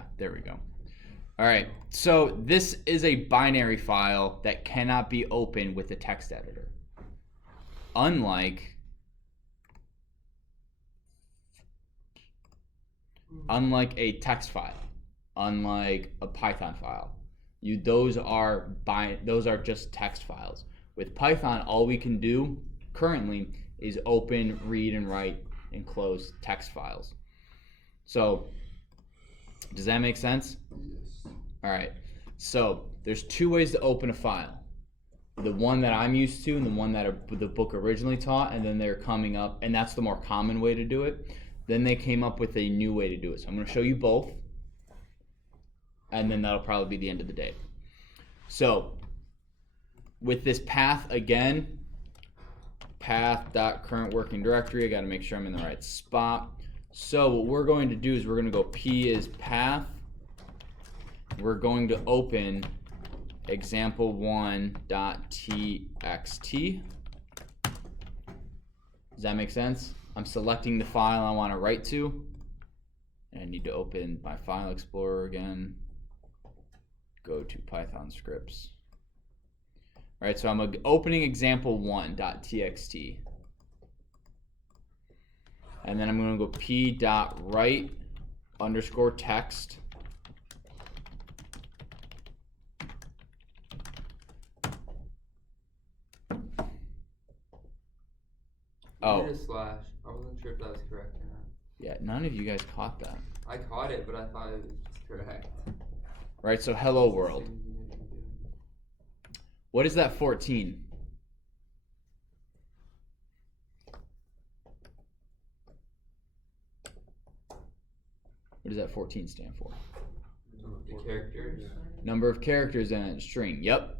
Yeah, there we go. All right, so this is a binary file that cannot be opened with a text editor. Unlike a text file, unlike a Python file. Those are just text files. With Python, all we can do currently is open, read, and write and close text files. So, does that make sense? Yes. All right. So, there's two ways to open a file. The one that I'm used to and the one that the book originally taught, and then they're coming up, and that's the more common way to do it. Then they came up with a new way to do it. So I'm going to show you both, and then that'll probably be the end of the day. So with this path again, path.current working directory, I got to make sure I'm in the right spot. So what we're going to do is we're going to go p is path. We're going to open example1.txt. Does that make sense? I'm selecting the file I want to write to. And I need to open my file explorer again. Go to Python scripts. All right, so I'm opening example1.txt. And then I'm going to go p.write underscore text. You did a slash. I wasn't sure if that was correct or not. Yeah, none of you guys caught that. I caught it, but I thought it was just correct. Right, so hello world. What is that 14? What does that 14 stand for? The characters. Number of characters in a string. Yep.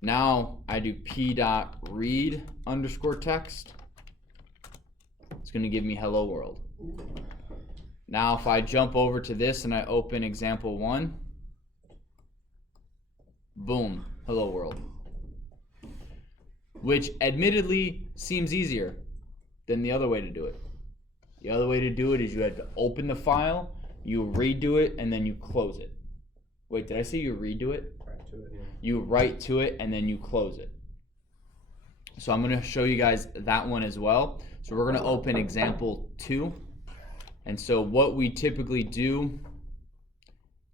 Now I do p.read underscore text. It's going to give me hello world. Now if I jump over to this and I open example 1, boom, hello world. Which admittedly seems easier than the other way to do it. The other way to do it is you had to open the file, you redo it, and then you close it. Wait, did I say you redo it? Write to it. You write to it and then you close it. So I'm going to show you guys that one as well. So we're going to open example 2. And so what we typically do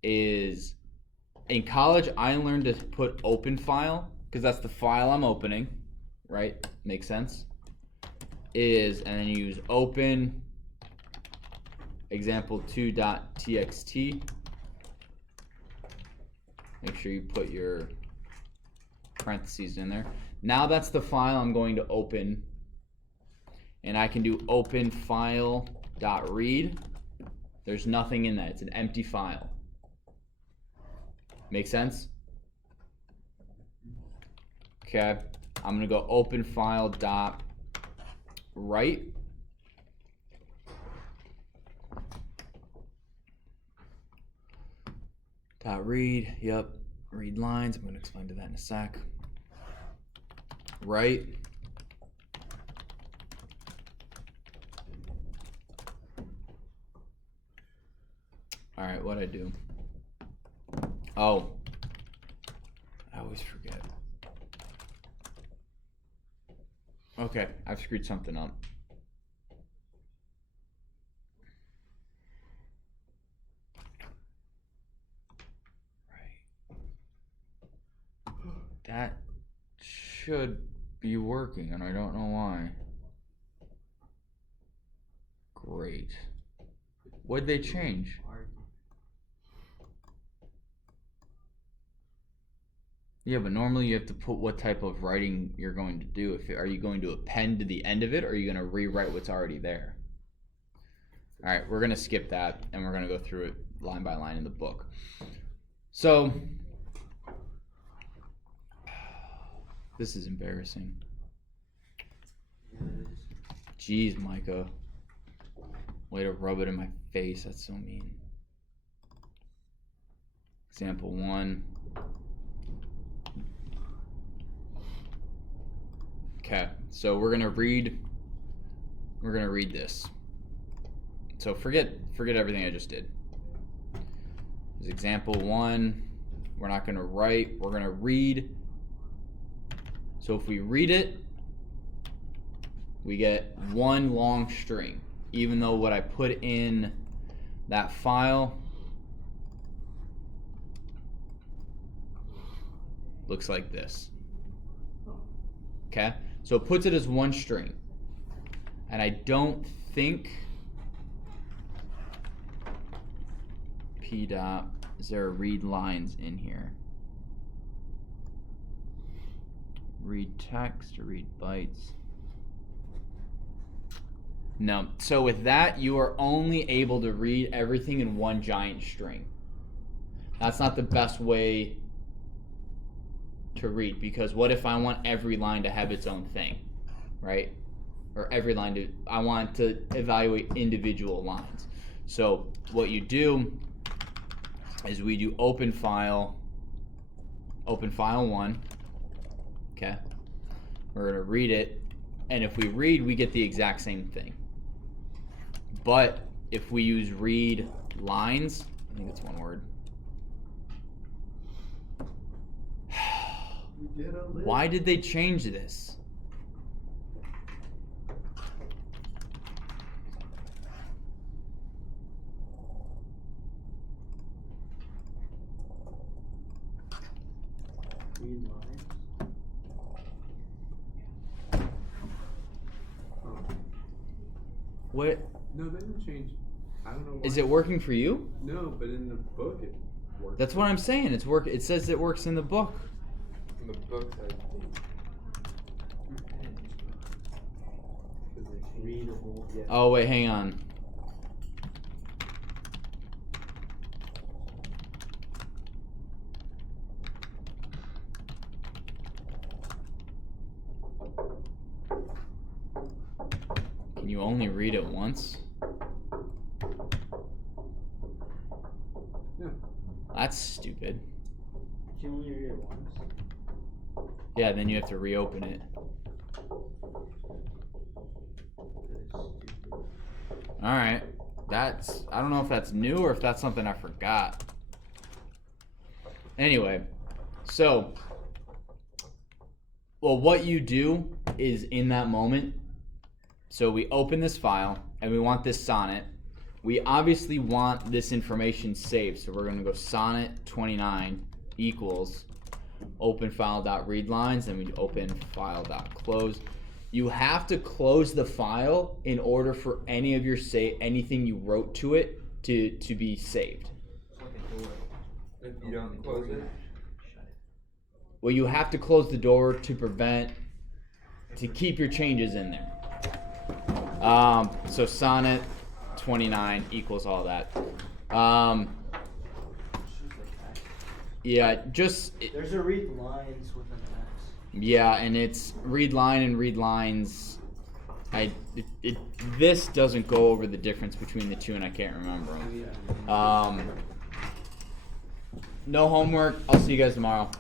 is, in college, I learned to put open file because that's the file I'm opening, right? Makes sense? And then you use open example2.txt. Make sure you put your parentheses in there. Now that's the file I'm going to open. And I can do open file.read. There's nothing in that. It's an empty file. Make sense? Okay. I'm going to go open file.write. Read, yep, read lines. I'm going to explain to that in a sec. Write. All right, what'd I do? Oh, I always forget. Okay, I've screwed something up. That should be working, and I don't know why. Great. What'd they change? Yeah, but normally you have to put what type of writing you're going to do. Are you going to append to the end of it, or are you going to rewrite what's already there? All right, we're going to skip that, and we're going to go through it line by line in the book. So, this is embarrassing. Jeez, Micah. Way to rub it in my face. That's so mean. Example 1. Okay, so we're gonna read this. So forget everything I just did. There's example 1. We're not going to write, we're going to read. So if we read it, we get one long string, even though what I put in that file looks like this. Okay, so it puts it as one string, and I don't think p dot, is there a read lines in here? Read text or read bytes? No. So with that, you are only able to read everything in one giant string. That's not the best way to read, because what if I want every line to have its own thing, right? Or every line to, I want to evaluate individual lines. So what you do is we do open file 1. Okay, we're gonna read it, and if we read, we get the exact same thing. But if we use read lines, I think it's one word. Why did they change this? Read lines. What? No, they didn't change. I don't know why. Is it working for you? No, but in the book it works. That's what I'm saying. It's work. It says it works in the book. In the book, I think. Readable. Yeah. Oh wait, hang on. Can you only read it once? Yeah. That's stupid. You only read it once. Yeah, then you have to reopen it. Alright. That's, I don't know if that's new or if that's something I forgot. Anyway, so, well, what you do is in that moment, so we open this file and we want this sonnet. We obviously want this information saved, so we're going to go sonnet 29 equals open file.readlines, and we open file.close. You have to close the file in order for any of your anything you wrote to it to be saved. If you don't close it, Well, you have to close the door to keep your changes in there. So sonnet 29 equals all that. Yeah, just There's a read lines with an X. yeah, and it's read line and read lines. This doesn't go over the difference between the two, and I can't remember them. No homework. I'll see you guys tomorrow.